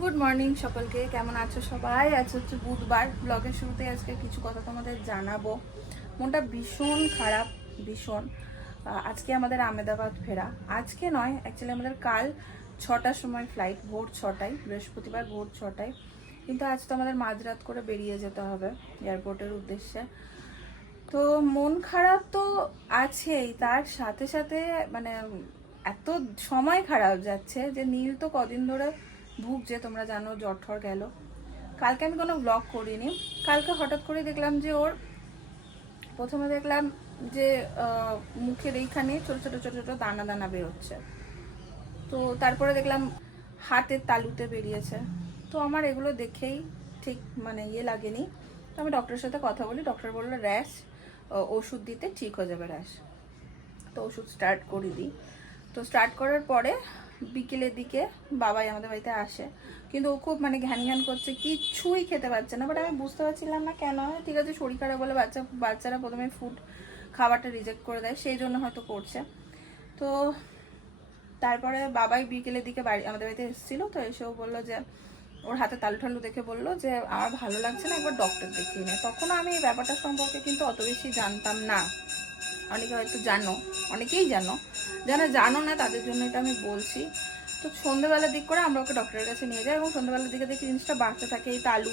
Good morning সকলকে, কেমন আছো সবাই? আজ হচ্ছে বুধবার। ব্লগের শুরুতে আজকে কিছু কথা তোমাদের জানাবো। মনটা ভীষণ খারাপ, ভীষণ। আজকে আমাদের আহমেদাবাদ ফেরা। আজকে নয়, অ্যাকচুয়ালি আমাদের কাল 6টার সময় ফ্লাইট, ভোর 6টায়, বৃহস্পতিবার ভোর 6টায়। কিন্তু আজ তো আমাদের মাঝরাত করে বেরিয়ে যেতে হবে এয়ারপোর্টের উদ্দেশ্যে। তো মন খারাপ তো আছেই, তার সাথে সাথে মানে এত সময় খারাপ যাচ্ছে যে নীল তো কদিন ধরে ভুগছে, তোমরা জানো, জ্বর ঠর গেল। কালকে আমি কোনো ব্লগ করিনি। কালকে হঠাৎ করে দেখলাম যে ওর প্রথমে দেখলাম যে মুখের এইখানে ছোট ছোট ছোট ছোট দানা দানা বেরোচ্ছে। তো তারপরে দেখলাম হাতের তালুতে বেরিয়েছে। তো আমার এগুলো দেখেই ঠিক মানে লাগেনি। তো আমি ডক্টরের সাথে কথা বলি, ডক্টর বললো র্যাশ, ওষুধ দিতে ঠিক হয়ে যাবে র্যাশ। তো ওষুধ স্টার্ট করে দিই। তো স্টার্ট করার পরে বিকেলের দিকে বাবাই আমাদের বাড়িতে আসে, কিন্তু ও খুব মানে ঘ্যান ঘ্যান করছে, কিচ্ছুই খেতে পারছে না। বাট আমি বুঝতে পারছিলাম না কেন। ঠিক আছে, শরীর খারাপ বলে বাচ্চারা প্রথমে ফুড খাবারটা রিজেক্ট করে দেয়, সেই জন্য হয়তো করছে। তো তারপরে বাবাই বিকেলের দিকে আমাদের বাড়িতে এসেছিলো। তো এসেও বললো যে ওর হাতে তালু ঠালু দেখে বললো যে আমার ভালো লাগছে না, একবার ডক্টর দেখিয়ে নেয়। তখনও আমি এই ব্যাপারটা সম্পর্কে কিন্তু অত বেশি জানতাম না। অনেকে হয়তো জানো, অনেকেই জানো, যারা জানো না তাদের জন্য এটা আমি বলছি। তো সন্ধ্যেবেলার দিক করে আমরা ওকে ডক্টরের কাছে নিয়ে যাই, এবং সন্ধ্যেবেলার দিকে দেখি জিনিসটা বাড়তে থাকে। এই তালু,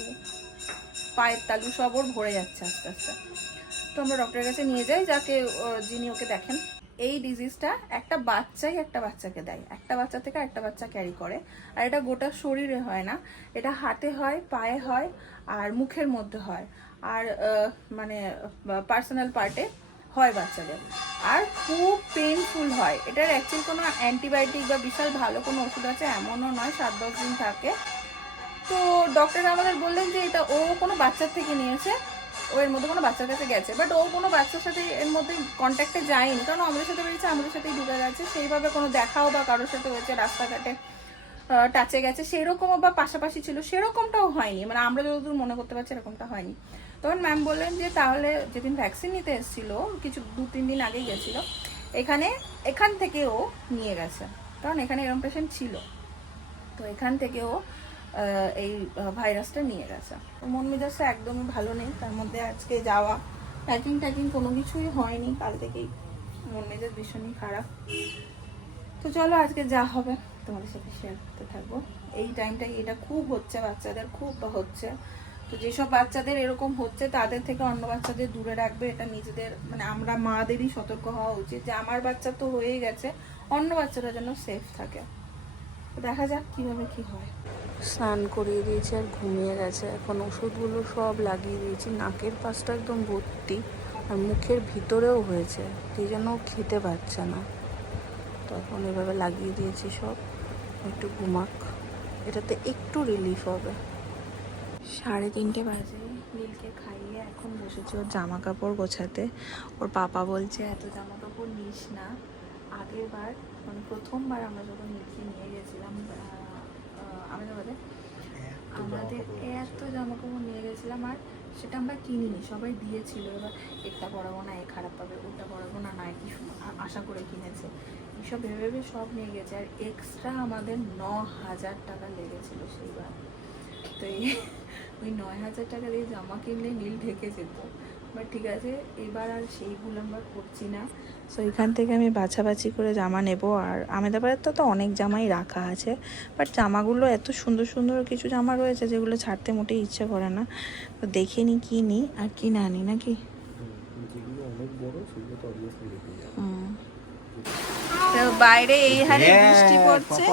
পায়ের তালু সব ওর ভরে যাচ্ছে আস্তে আস্তে। তো আমরা ডক্টরের কাছে নিয়ে যাই, যাকে যিনি ওকে দেখেন। এই ডিজিজটা একটা বাচ্চাকে দেয়, একটা বাচ্চা থেকে একটা বাচ্চা ক্যারি করে। আর এটা গোটা শরীরে হয় না, এটা হাতে হয়, পায়ে হয়, আর মুখের মধ্যে হয়, আর মানে পার্সোনাল পার্টে হয় বাচ্চাদের। আর খুব পেইনফুল হয়। এটার অ্যাকচুয়ালি কোনো অ্যান্টিবায়োটিক বা বিশাল ভালো কোনো ওষুধ আছে এমনও নয়, 7-10 দিন থাকে। তো ডক্টর আমাদের বললেন যে এটা ও কোনো বাচ্চার থেকে নিয়েছে, ও এর মধ্যে কোনো বাচ্চার কাছে গেছে, বাট ও কোনো বাচ্চার সাথে এর মধ্যে কন্ট্যাক্টে যায়নি, কারণ আমাদের সাথে বেরিয়েছে, আমাদের সাথেই ঢুকে গেছে। সেইভাবে কোনো দেখাও বা কারোর সাথে হয়েছে রাস্তাঘাটে টাচে গেছে সেরকমও বা পাশাপাশি ছিল সেরকমটাও হয়নি, মানে আমরা যতদূর মনে করতে পারছি এরকমটা হয়নি। তখন ম্যাম বললেন যে তাহলে যেদিন ভ্যাকসিন নিতে এসেছিল, কিছু 2-3 দিন আগেই গেছিল, এখান থেকে ও নিয়ে গেছে, কারণ এখানে এরকম পেশেন্ট ছিল। তো এখান থেকে ও এই ভাইরাসটা নিয়ে গেছে। তো মন মেজাজটা একদমই ভালো নেই, তার মধ্যে আজকে যাওয়া, প্যাকিং কোনো কিছুই হয়নি, কাল থেকেই মন মেজাজ ভীষণই খারাপ। তো চলো আজকে যা হবে তোমাদের সাথে শেয়ার করতে থাকবো। এই টাইমটাই এটা খুব হচ্ছে, বাচ্চাদের খুব হচ্ছে। তো যেসব বাচ্চাদের এরকম হচ্ছে তাদের থেকে অন্য বাচ্চাদের দূরে রাখবে, এটা নিজেদের মানে আমরা মাদেরই সতর্ক হওয়া উচিত যে আমার বাচ্চা তো হয়েই গেছে, অন্য বাচ্চারা যেন সেফ থাকে। দেখা যাক কিভাবে কি হয়। স্নান করিয়ে দিয়েছি আর ঘুমিয়ে গেছে। এখন ওষুধগুলো সব লাগিয়ে দিয়েছি, নাকের পাশটা একদম ভর্তি, আর মুখের ভিতরেও হয়েছে, সেই জন্য খেতে পারছে না। তখন এভাবে লাগিয়ে দিয়েছি সব, একটু ঘুমাক, এটাতে একটু রিলিফ হবে। 3:30 বাজে, নীলকে খাইয়ে এখন বসেছি ওর জামা কাপড় গোছাতে। ওর পাপা বলছে এত জামা কাপড় নিস না। আগের বার মানে প্রথমবার আমরা যখন নীলকে নিয়ে গেছিলাম আহমেদাবাদে, আমাদের এত জামা কাপড় নিয়ে গেছিলাম, আর সেটা আমরা কিনিনি, সবাই দিয়েছিল। এবার এটা পরাবো না, এ খারাপ পাবে, ওটা পরাবো না, না কি আশা করে কিনেছে, এইসব ভেবে ভেবে সব নিয়ে গেছে। আর এক্সট্রা আমাদের 9,000 টাকা লেগেছিল সেইবার। তো ওই 9,000 টাকা দিয়ে জামা কিনলে নীল ঢেকে যেত। বাট ঠিক আছে, এবার আর সেই ভুল আমরা করছি না। সো এখান থেকে আমি বাছাবাছি করে জামা নেব। আর আহমেদাবাদের তো অনেক জামাই রাখা আছে, বাট জামাগুলো এত সুন্দর সুন্দর কিছু জামা রয়েছে যেগুলো ছাড়তে মোটেই ইচ্ছে করে না। তো দেখে নিই কি নিই আর কি না নিই, নাকি? তো বাইরে এই হারে বৃষ্টি পড়ছে,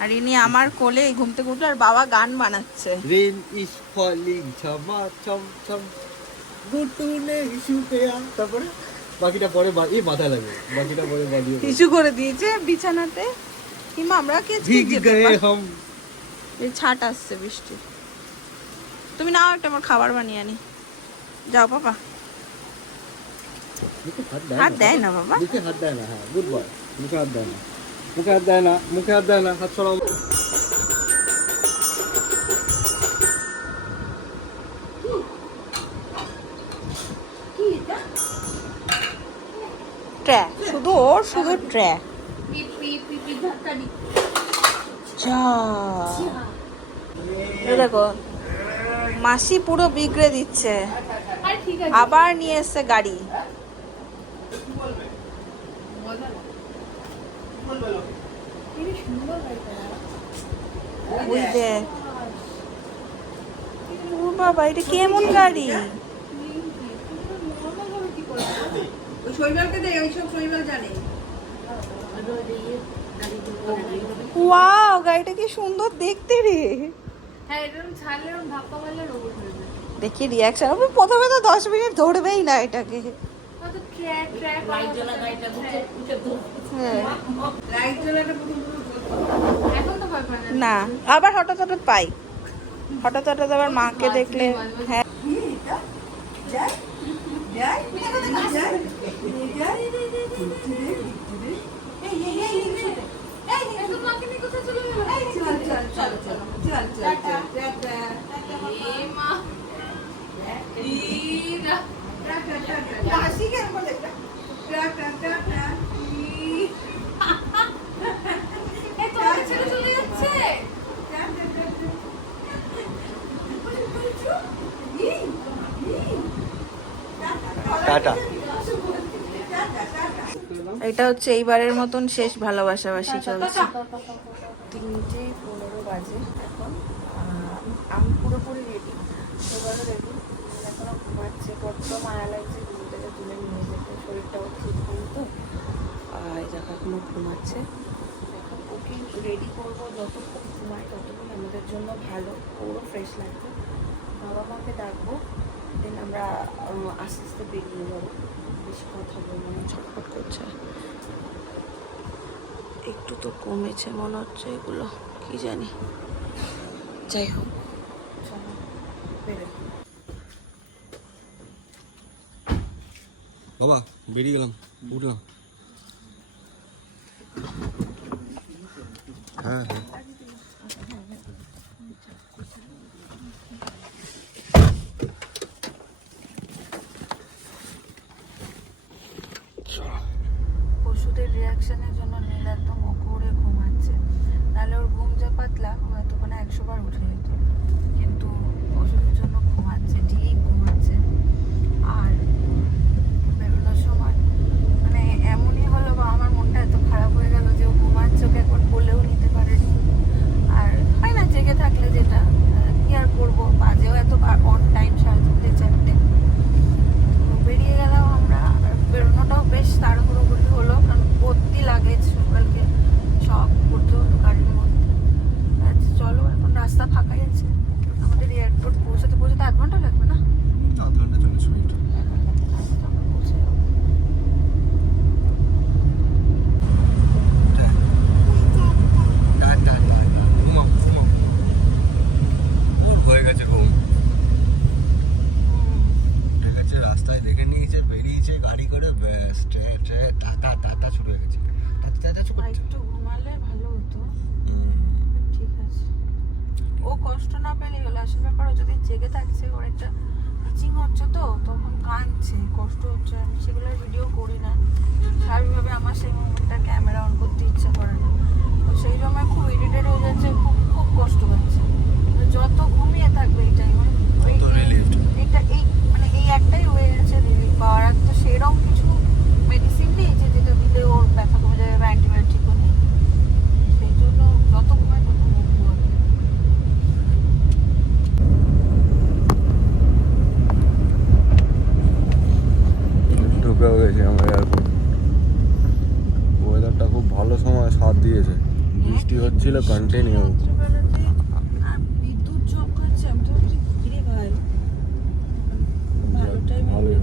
আর ইনি আমার কোলে ঘুম থেকে উঠলো, আর বাবা গান বানাচ্ছে। Rain is falling, ছমা ছম ছম, গুটুনে ইস্যুকেয়া। তারপরে বাকিটা পরে এই মাথায় লাগবে, বাকিটা পরে বাজিয়ে কিছু করে দিয়েছে বিছানাতে। কিংবা আমরা কি ভিগ গয়ে হাম। এই ছাট আসছে বৃষ্টি। তুমি নাও একটা, আমার খাবার বানিয়ে আনি। যাও বাবা। হাত দেয় না বাবা, মুখে হাত দেয় না। হ্যাঁ, গুড বয়। মুখে হাত দেয় না, মুখে হাত দেয় না, মুখে হাত দেয় না, হাত সরাও। ট্র্যা শুধু ওর, শুধু ট্র্যা। যা এই দেখো মাসি পুরো বিগড়ে দিচ্ছে, আরে ঠিক আছে আবার নিয়ে এসছে গাড়ি। কি সুন্দর গাড়িটা ওই দেখ, ও বাবা এটা কেমন গাড়ি? ওই শৈবালকে দে, ওই সব শৈবাল জানে। ওয়াও, গাড়িটা কি সুন্দর দেখতে রে। হ্যাঁ এরকম ছাড়লে এরকম ধাক্কা মারলে রোবট হয়ে যাবে। দেখি রিয়াকশন, আমি প্রথমে তো 10 মিনিট ধরবেই না এটাকে। কত ট্র্যাক ট্র্যাক লাইট জ্বলা গাড়িটা বুঝে হ্যাঁ লাইট জ্বলাটা এখন তো ভয় পায় না, না। আবার হঠাৎ হঠাৎ পাই, হঠাৎ হঠাৎ আবার মাকে দেখলে। হ্যাঁ এখন মাকে নিয়ে কোথায় চলে গেল? এ মা ইরা এ তোমাকে ছেড়ে চলে যাচ্ছে। টাটা। এটা হচ্ছে এইবারের মতন শেষ ভালোবাসাবাসি চলছে। 3:15 বাজে এখন। আমি পুরোপুরি রেডি, এবারও রেডি। এখনো ঘুমাচ্ছে, বড্ড মায়া লাগছে ঘুম থেকে তুলে নিয়ে যেতে, শরীরটাও ঠিক নেই তো। এই জায়গা এখনো ঘুমাচ্ছে। এখন ওকে রেডি করবো, যতক্ষণ ঘুমায় ততক্ষণ আমাদের জন্য ভালো, ওরও ফ্রেশ লাগবে। বাবা মাকে ডাকবো, দেন আমরা আস্তে আস্তে বেরিয়ে যাবো। বেশি কথা বলবো না, ছটফট করছে। একটু তো কমেছে মনে হচ্ছে, এগুলো কি জানি, যাই হোক চলো বেরোই। বাবা বেরিয়ে গেলাম, উঠলাম। হ্যাঁ হ্যাঁ ওষুধের রিয়াকশনের জন্য নীল একদম ওপরে ঘুমাচ্ছে, নাহলে ওর ঘুম যা পাতলা ও এতক্ষণে 100 বার উঠে যেত, কিন্তু ওষুধের জন্য ঘুমাচ্ছে, ঠিক ঘুমাচ্ছে। আর বেরোনোর সময় মানে এমনই হলো, বা আমার মনটা এত খারাপ হয়ে গেল যে ও ঘুমাচ্ছে, ওকে একবার বলেও নিতে পারেনি। আর হয় না জেগে থাকলে যেটা, কি আর করবো, বাজেও এত অন টাইম 3:30 4টে। বেরিয়ে গেলাম আমরা, আর বেরোনোটাও বেশ তাড়াহুড়ো হলো, কারণ ভর্তি লাগেজ সকালকে সব করতে হলো গাড়ির মধ্যে। আচ্ছা চলো, এখন রাস্তা ফাঁকাই আছে, আমাদের এয়ারপোর্ট পৌঁছাতে 1 ঘন্টা লাগবে না? 7 ঘন্টা 40 মিনিট। আমরা পৌঁছে যাবো। টাটা। ঘুমাও ঘুমাও, ওর হয়ে গেছে ঘুম। উঠে গেছে, রাস্তায় দেখে নিয়েছে, বেরিয়েছে গাড়ি করে, ব্যাস টাটা টাটা শুরু হয়ে গেছে। টাটা শুরু আর করছে। একটু ঘুমালে ভালো হতো। ঠিক আছে, ও কষ্ট না পেলেই হলো। আসল ব্যাপার, ও যদি জেগে থাকছে, ওর একটা ইচিং হচ্ছে তো তখন কাঁদছে, কষ্ট হচ্ছে, আমি সেগুলোর ভিডিও করি না স্বাভাবিকভাবে। আমার সেই মোমেন্টটা ক্যামেরা অন করতে ইচ্ছা করে না, তো সেই সময় খুব ইরিটেট হয়ে যাচ্ছে, খুব খুব কষ্ট হচ্ছে। তো যত ঘুমিয়ে থাকবে এই টাইমে, ওই তত relieved। এটা এই মানে এই একটাই হয়ে আছে রিলিফ পাওয়ার। আর তো সেরকম কিছু মেডিসিন নেই যে যেটা দিলে ওর ব্যথা কমে যাবে, বা অ্যান্টিবায়োটিকও নেই। সেই জন্য যত ঘুমায় তত ঘুমবো আর কি। ঢুকে গেছি আমরা এয়ারপোর্ট। ওয়েদারটা খুব ভালো সময় সাথ দিয়েছে, বৃষ্টি হচ্ছিল কন্টিনিউ। রাত্রিবেলাতে আর বিদ্যুৎ চমকাচ্ছে, আমি তো ভাবছি কিরে ভাই, ভালো টাইমে ভালোই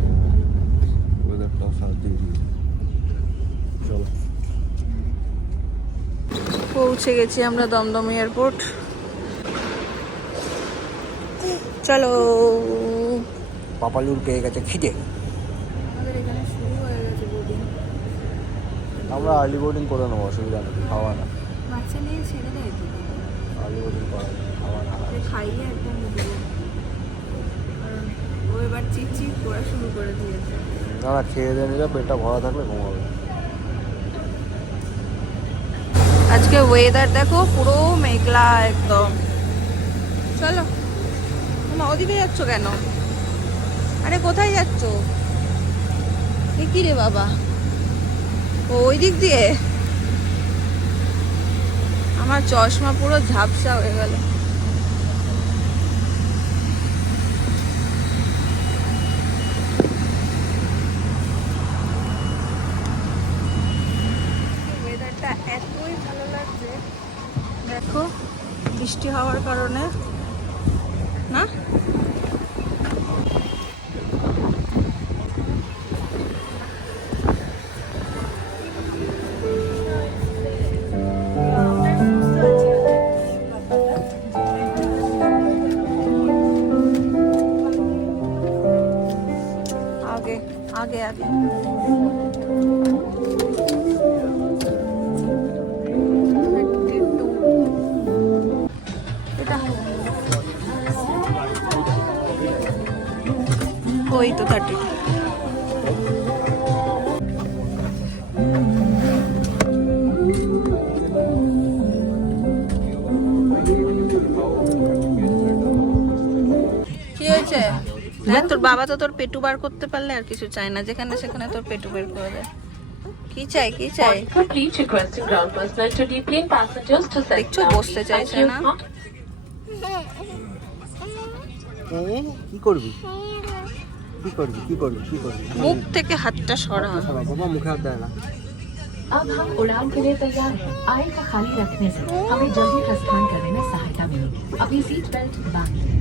ওয়েদারটাও সাথ দিয়ে দিয়েছে। চলো পৌঁছে গেছি আমরা দমদম এয়ারপোর্ট। চলো, পাপালুর পেয়ে গেছে খিদে। আমাদের এখানে শুরু হয়ে গেছে বোর্ডিং। আমরা আর্লি বোর্ডিং করে নেবো, অসুবিধা নেই, খাওয়া না। বাচ্চা নিয়ে ছেড়ে দেয় তো, আর্লি বোর্ডিং করা খাওয়া না। ওকে খাইয়ে একদম দেবো, কারণ ও এবার চিটচিট করা শুরু করে দিয়েছে। না না, খেয়ে দিয়ে নিলে পেটটা ভরা থাকলে ঘুমাবে। আজকে ওয়েদার দেখো পুরো মেঘলা একদম। চলো ওদিকে যাচ্ছ কেন? আরে কোথায় যাচ্ছ? এ কি রে বাবা, ও ওই দিক দিয়ে? আমার চশমা পুরো ঝাপসা হয়ে গেল। ওয়েদারটা এতই ভালো লাগছে, দেখো বৃষ্টি হওয়ার কারণে না। आगे आगे आगे वही तो 32 কি হয়েছে? দেখ তোর বাবা তো তোর পেটু বার করতে পারলে আর কিছু চাই না, যেখানে সেখানে তোর পেটু বের করে দেয়। কি চাই কি চাই? Please requesting ground personnel to deplane passengers to set দেখছো বসতে চাইছে না। কি করবি কি করবি কি করবি কি করবি? মুখ থেকে হাতটা সরা। বাবা মুখে হাত দেয় না। अब हम उड़ान के लिए तैयार हैं। आयल को खाली रखने से हमें जल्दी प्रस्थान करने में सहायता मिलेगी। अपनी सीट बेल्ट बांधिए।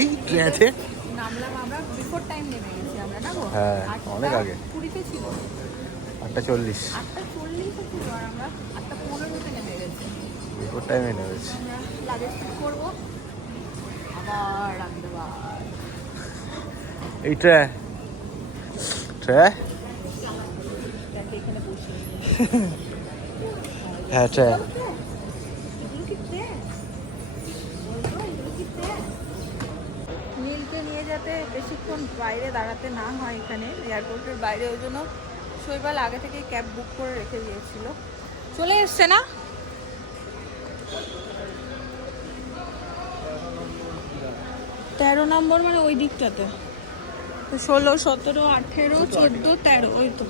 এই ট্রেনে নামলাম আমরা বিফোর টাইম নেমে গেছি আমরা না গো। হ্যাঁ, 8টা অনেক আগে। 20-তে ছিল, 8:40 8:40 ছিল আর আমরা 8:15-তে নেমে গেছি। ওর টাইমে নেমেছি। আমরা লাগেজ পিক করবো আবার আহমেদাবাদ। এই ট্রে দেখে এখানে বসে হ্যাঁ ট্রে নীলকে নিয়ে যাতে বেশিক্ষণ বাইরে দাঁড়াতে না হয় এখানে এয়ারপোর্টের বাইরে, ওই জন্য শৈবাল আগে থেকে ক্যাব বুক করে রেখে দিয়েছিল। চলে এসছে না? তেরো নম্বর মানে ওই দিকটাতে 16, 17, 18, 14, 13 ওই তো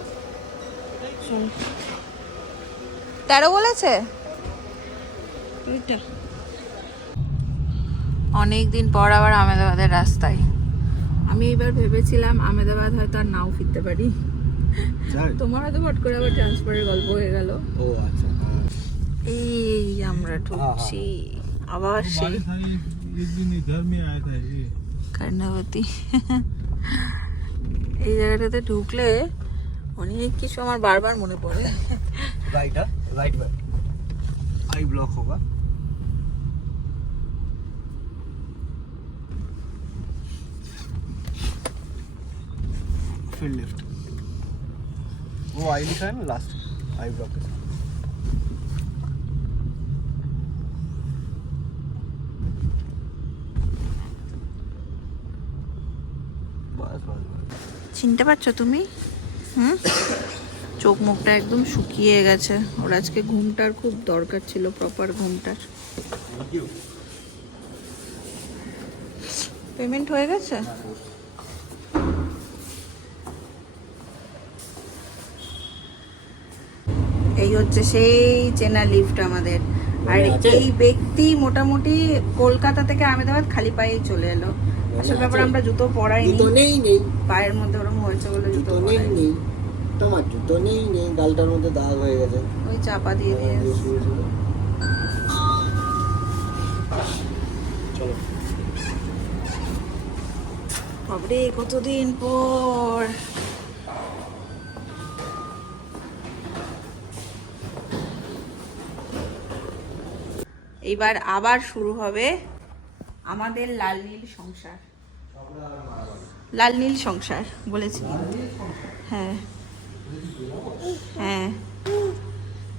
13 বলেছে ওইটা। অনেকদিন পর আবার আহমেদাবাদের রাস্তায়। আমি এবার ভেবেছিলাম আহমেদাবাদ হয়তো আর নাও ফিরতে পারি, তোমার হয়তো ফট করে আবার ট্রান্সফারের গল্প হয়ে গেল। ও আচ্ছা। এই আমরা ঢুকছি আবার সেই কর্ণাবতী। এই জায়গাটাতে ঢুকলে অনেক কিছু আমার বারবার মনে পড়ে। राइट आई ब्लॉक होगा। फिर लिफ्ट वो आई लिखा है ना लास्ट आई ब्लॉक के साथ। बस बस बस চিনতে পারছো তুমি? হুম, চোখ মুখটা একদম শুকিয়ে গেছে। ওর আজকে ঘুমটার খুব দরকার ছিল, প্রপার ঘুমটার। পেমেন্ট হয়ে গেছে? এই হচ্ছে সেই চেনা লিফট আমাদের। আর এই ব্যক্তি মোটামুটি কলকাতা থেকে আহমেদাবাদ খালি পায়েই চলে এলো। আসল ব্যাপার আমরা জুতো পরাইনি, জুতো নেই পায়ের মধ্যে ওরকম হয়েছে বলে জুতো জুতো পরাইনি। নেই তোমার জুতো নেই গালটার মধ্যে দাগ হয়ে গেছে। ওই চাপা দিয়ে দিয়ে চলো বাবরে কতদিন পর। এইবার আবার শুরু হবে আমাদের লাল নীল সংসার। লাল নীল সংসার বলেছি। হ্যাঁ হ্যাঁ,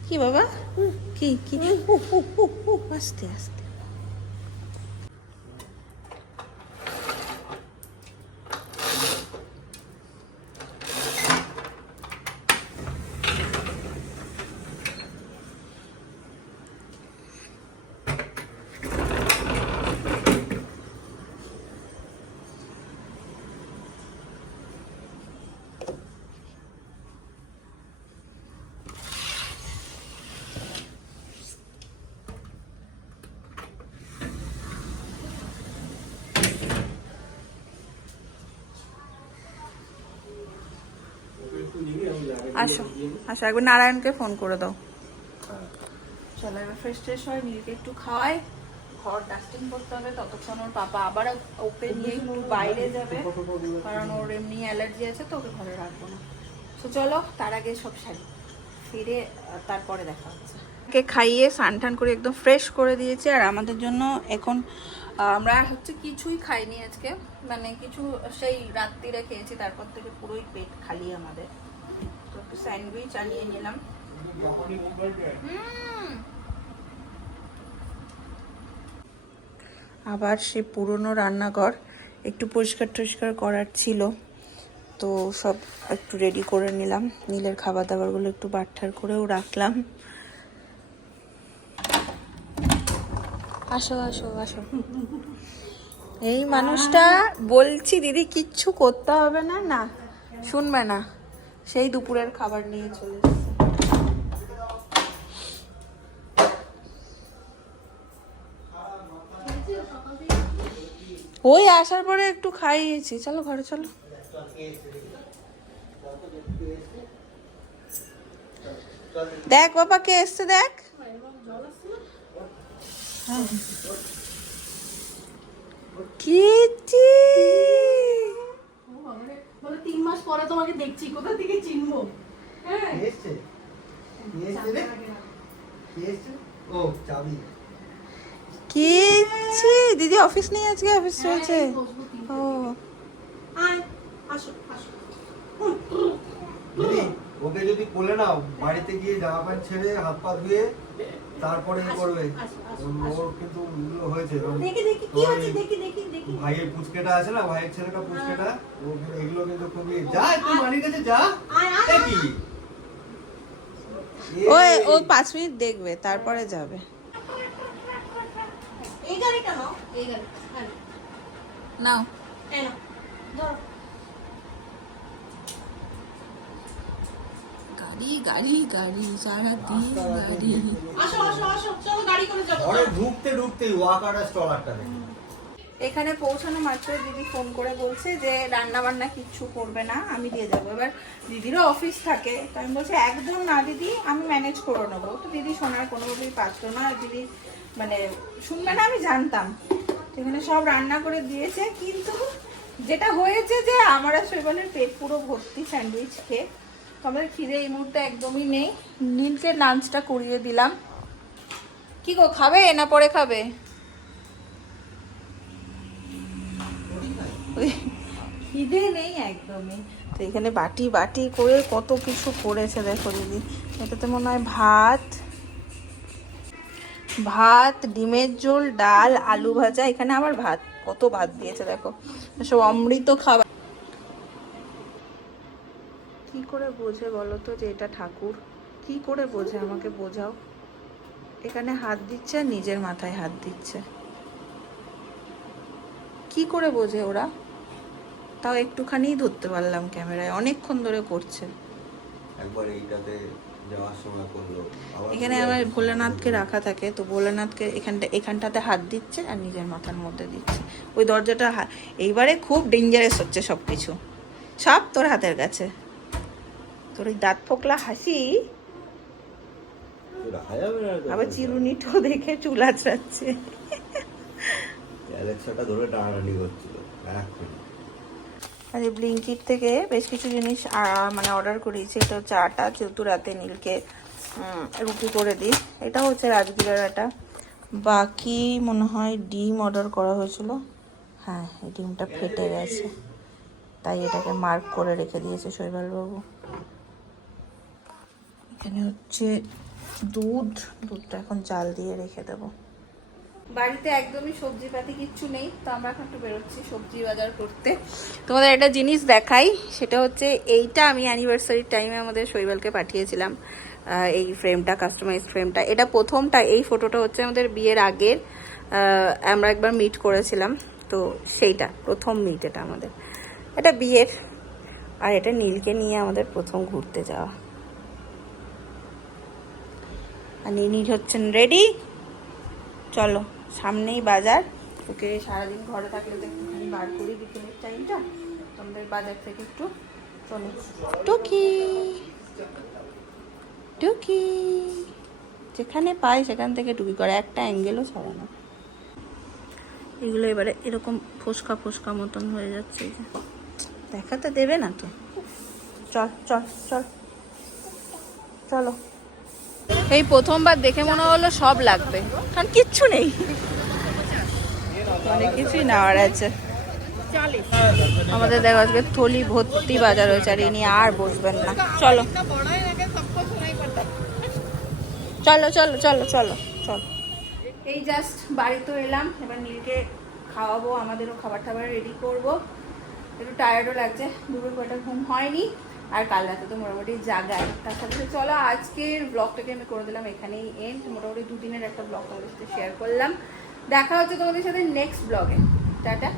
কি বাবা, কি কি, আস্তে আস্তে। আসো আসো, একবার নারায়ণকে ফোন করে দাও। চলো এবার ফ্রেশ ট্রেশ হয়, নীলকে একটু খাওয়াই, ঘর ডাস্টিং করতে হবে। ততক্ষণ ওর পাপা আবার ওকে নিয়ে একটু বাইরে যাবে, কারণ ওর এমনি অ্যালার্জি আছে, তো ওকে ঘরে রাখবো না। তো চলো তার আগে সব সারি ফিরে তারপরে দেখা হচ্ছে। ওকে খাইয়ে স্নান টান করে একদম ফ্রেশ করে দিয়েছি। আর আমাদের জন্য এখন আমরা হচ্ছে কিছুই খাইনি আজকে, মানে কিছু সেই রাত্রিরে খেয়েছি, তারপর থেকে পুরোই পেট খালি আমাদের। তো একটু স্যান্ডউইচ আনিয়ে নিলাম। আবার সে পুরনো রান্নাঘর একটু পরিষ্কার টরিষ্কার করার ছিল, তো সব একটু রেডি করে নিলাম। নীলের খাবার দাবারগুলো একটু বাটঠার করেও রাখলাম। আসো আসো আসো। এই মানুষটা বলছি দিদি কিচ্ছু করতে হবে না, না শুনবে না, সেই দুপুরের খাবার নিয়ে চলে এসেছে। ওই আসার পরে একটু খাইয়েছি, চলো ঘরে চলো। দেখ বাবা কে এসছে, দেখ। কিচি বলে 3 মাস পরে তোমাকে দেখছি, কোথা থেকে চিনবো? হ্যাঁ কিচি দিদি অফিস নেই আজকে, অফিস চলছে। ও আসো আসো। দিদি, ওকে যদি কোলে নাও, বাড়িতে গিয়ে জামা প্যান্ট ছেড়ে হাত পা ধুয়ে তারপরে করবে। ওর কিন্তু হয়েছে দেখি দেখি কি হচ্ছে, দেখি দেখি দেখি। ভাইয়ের পুচকেটা আছে না, ভাইয়ের ছেলেটা পুচকেটা, ও এগুলো কিন্তু খুবই যা, তুই মানির কাছে যা। এ কি ওই ও 5 মিনিট দেখবে তারপরে যাবে। এই গাড়িটা নাও, এই গাড়ি নাও এই নাও, ধরো। গাড়ি গাড়ি গাড়ি, সারা দিন গাড়ি। আসো আসো আসো, চলো গাড়ি করে যাবো। ঘরে ঢুকতে ঢুকতেই ওয়াকার স্টলারটা দেখি। এখানে পৌঁছানো মাত্র দিদি ফোন করে বলছে যে রান্না বান্না কিচ্ছু করবে না, আমি দিয়ে যাবো। এবার দিদিরও অফিস থাকে, তো আমি বলছি একদম না দিদি, আমি ম্যানেজ করে নেবো। তো দিদি শোনার কোনোভাবেই পারতো না, আর দিদি মানে শুনবে না, আমি জানতাম। এখানে সব রান্না করে দিয়েছে, কিন্তু যেটা হয়েছে যে আমার আর শৈবালের পেট পুরো ভর্তি স্যান্ডউইচ খেয়ে। তো আমাদের খিদে এই মুহূর্তে একদমই নেই। নীলকে লাঞ্চটা করিয়ে দিলাম। কি গো, খাবে না পরে খাবে? খিদে নেই একদমই। তো এখানে বাটি বাটি করে কত কিছু করেছে দেখো দিদি। এটাতে মনে হয় ভাত, ভাত, ডিমের ঝোল, ডাল, আলু ভাজা, এখানে আবার ভাত, কত ভাত দিয়েছে দেখো, সব অমৃত খাবার। কি করে বোঝে বলো তো যে এটা ঠাকুর? কি করে বোঝে, আমাকে বোঝাও। এখানে হাত দিচ্ছে আর নিজের মাথায় হাত দিচ্ছে, কি করে বোঝে ওরা? তাও একটুখানি ধরতে পারলাম ক্যামেরায়, অনেকক্ষণ ধরে করছে। একবার এইটাতে যাওয়ার সময় করলো। এখানে আমার ভোলানাথকে রাখা থাকে, তো ভোলানাথকে এখানটাতে হাত দিচ্ছে আর নিজের মাথার মধ্যে দিচ্ছে। ওই দরজাটা এইবারে খুব ডেঞ্জারাস হচ্ছে সবকিছু, সব তোর হাতের কাছে। তোর ওই দাঁত ফোকলা হাসি, আবার চিরুনিটো দেখে চুল আঁচড়াচ্ছে। অ্যালেক্সাটা ধরে টানাটানি করছিল। আর এই ব্লিঙ্কিট থেকে বেশ কিছু জিনিস মানে অর্ডার করেছি। এটা হচ্ছে আটা, যেহেতু রাতে নীলকে রুটি করে দিই। এটা হচ্ছে রাজগীরের আটা। বাকি মনে হয় ডিম অর্ডার করা হয়েছিল। হ্যাঁ এই ডিমটা ফেটে গেছে, তাই এটাকে মার্ক করে রেখে দিয়েছে শৈবালবাবু। এখানে হচ্ছে দুধটা এখন জাল দিয়ে রেখে দেবো। বাড়িতে একদমই সবজিপাতি কিচ্ছু নেই, তো আমরা এখন একটু বেরোচ্ছি সবজি বাজার করতে। তোমাদের একটা জিনিস দেখাই, সেটা হচ্ছে এইটা আমি অ্যানিভার্সারির টাইমে আমাদের শৈবালকে পাঠিয়েছিলাম। এই ফ্রেমটা, কাস্টমাইজ ফ্রেমটা, এটা প্রথমটা। এই ফটোটা হচ্ছে আমাদের বিয়ের আগের, আমরা একবার মিট করেছিলাম, তো সেইটা প্রথম মিট এটা আমাদের, এটা বিয়ের। আর এটা নীলকে নিয়ে আমাদের প্রথম ঘুরতে যাওয়া। আর নীল হচ্ছেন রেডি, চলো সামনেই বাজার। ওকে সারাদিন ঘরে থাকলে তো একটুখানি বার করি বিকেলের টাইমটা, তোমাদের বাজার থেকে একটু চলো। টুকি টুকি যেখানে পাই সেখান থেকে টুকি করে, একটা অ্যাঙ্গেলও ছাড়ে না। এগুলো এবারে এরকম ফোসকা ফোসকা মতন হয়ে যাচ্ছে, এই যে দেখাতে দেবে না তো। চল চল চল চলো। এই প্রথমবার দেখে মনে হলো সব লাগবে, কারণ কিচ্ছু নেই, অনেক কিছুই নেওয়ার আছে। আমাদের দেখো আজকে থলি ভর্তি বাজার হয়েছে, আর এই নিয়ে আর বসবেন না। চলো চলো চলো চলো চলো চলো। এই জাস্ট বাড়ি তো এলাম, এবার নীলকে খাওয়াবো, আমাদেরও খাবার টাবার রেডি করবো। একটু টায়ার্ডও লাগছে, দুপুর কয়টা ঘুম হয়নি, আর কাল রাতে তো মোটামুটি জাগায়। তার সাথে চলো আজকের ব্লগটাকে আমি করে দিলাম এখানেই এন্ড। মোটামুটি 2 দিনের একটা ব্লগ তোমাদের সাথে শেয়ার করলাম। দেখা হচ্ছে তোমাদের সাথে নেক্সট ব্লগে। টাটা।